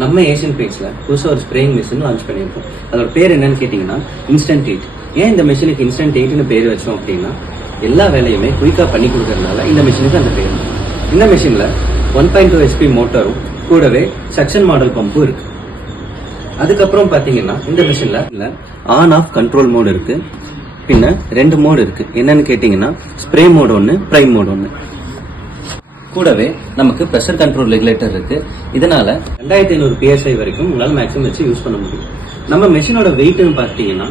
நம்ம ஏஷியன் பெயிண்ட்ஸில் புதுசாக ஒரு ஸ்ப்ரேயிங் மிஷின் லான்ச் பண்ணியிருக்கோம். அதோட பேர் என்னன்னு கேட்டிங்கன்னா இன்ஸ்டன்ட் எயிட் ஏன் இந்த மிஷினுக்கு இன்ஸ்டன்ட் எயிட்னு பேர் வச்சோம் அப்படின்னா எல்லா வேலையுமே குயிக்காக பண்ணி கொடுக்கறதுனால இந்த மிஷினுக்கு அந்த பேர் இந்த மிஷினில் ஒன் பாயிண்ட் டூ ஹெச்பி மோட்டரும் கூடவே சக்ஷன் மாடல் பம்பும் இருக்கு. அதுக்கப்புறம் பார்த்தீங்கன்னா இந்த மிஷினில் ஆன் ஆஃப் கண்ட்ரோல் மோடு இருக்கு. பின்ன ரெண்டு மோடு இருக்கு. என்னன்னு கேட்டிங்கன்னா ஸ்ப்ரே மோடு ஒன்று ப்ரைம் மோடு ஒன்று கூடவே நமக்கு ப்ரெஷர் கண்ட்ரோல் ரெகுலேட்டர் இருக்கு. இதனால ரெண்டாயிரத்தி ஐநூறு பிஎஸ்ஐ வரைக்கும் உங்களால் மேக்ஸிமம் வச்சு யூஸ் பண்ண முடியும். நம்ம மெஷினோட வெயிட்னு பார்த்தீங்கன்னா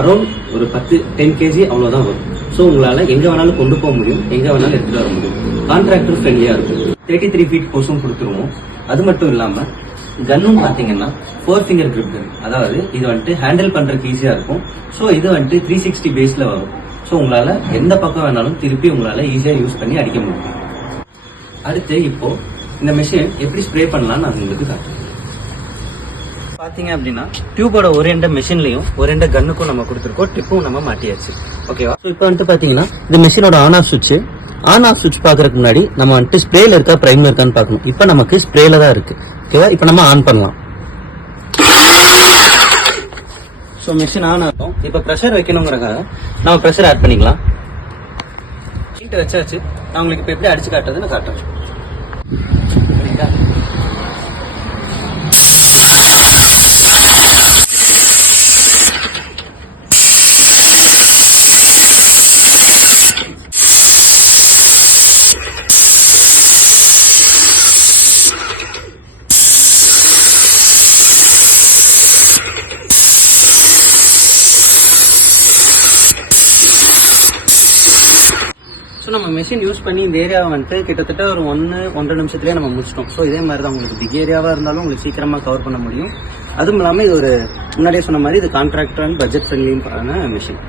அரௌண்ட் ஒரு பத்து டென் கேஜி அவ்வளோதான் வரும். ஸோ உங்களால் எங்கே வேணாலும் கொண்டு போக முடியும் எங்கே வேணாலும் எடுத்துகிட்டு வர முடியும். கான்ட்ராக்டர் ஃப்ரெண்ட்லியாக இருக்கும். தேர்ட்டி த்ரீ ஃபீட் கோர்ஸும் கொடுத்துருவோம். அது மட்டும் இல்லாமல் கன்னும் பார்த்தீங்கன்னா ஃபோர் ஃபிங்கர் கிரிப் கன் அதாவது இது வந்துட்டு ஹேண்டில் பண்ணுறதுக்கு ஈஸியாக இருக்கும். ஸோ இது வந்துட்டு த்ரீ சிக்ஸ்டி பேஸில் வரும். ஸோ உங்களால் எந்த பக்கம் வேணாலும் திருப்பி உங்களால் ஈஸியாக யூஸ் பண்ணி அடிக்க முடியும். அடுத்து இப்போ இந்த மிஷின் எப்படி ஸ்ப்ரே பண்ணலாம்னு நான் உங்களுக்கு காட்டுறேன். பாத்தீங்க அப்படின்னா டியூபோட ஒரு எண்ட மெஷின்லயும் ஒரு எண்ட கன்னுக்கும் நம்ம கொடுத்துருக்கோம் டிப்பும் நம்ம மாட்டியாச்சு. ஓகேவா இப்போ வந்துட்டு பாத்தீங்கன்னா இந்த மிஷினோட ஆன் ஆஃப் சுவிட்ச் ஆன் ஆஃப் சுவிட்ச் பாக்குறதுக்கு முன்னாடி நம்ம வந்துட்டு ஸ்ப்ரேல இருக்கா பிரைம்ல இருக்கான்னு பார்க்கணும். இப்போ நமக்கு ஸ்ப்ரேல தான் இருக்கு. ஓகேவா இப்போ நம்ம ஆன் பண்ணலாம். ஸோ மிஷின் ஆன் ஆகும் இப்போ ப்ரெஷர் வைக்கணுங்கிறக்காக நம்ம ப்ரெஷர் ஆட் பண்ணிக்கலாம். ஷீட்டை வச்சாச்சு. நான் உங்களுக்கு இப்போ எப்படி அடிச்சு காட்டுறதுன்னு காட்டுறேன். சரிங்களா? ஸோ நம்ம மெஷின் யூஸ் பண்ணி இந்த ஏரியாவை வந்துட்டு கிட்டத்தட்ட ஒரு ஒன்று ஒன்றரை நிமிஷத்துலேயே நம்ம முடிச்சிட்டோம். ஸோ இதே மாதிரி தான் உங்களுக்கு பிக் ஏரியாவாக இருந்தாலும் உங்களுக்கு சீக்கிரமாக கவர் பண்ண முடியும். அதுவும் இல்லாமல் இது ஒரு முன்னாடியே சொன்ன மாதிரி இது கான்ட்ராக்டர் அண்ட் பட்ஜெட் ஃப்ரெண்ட்லியான மிஷின்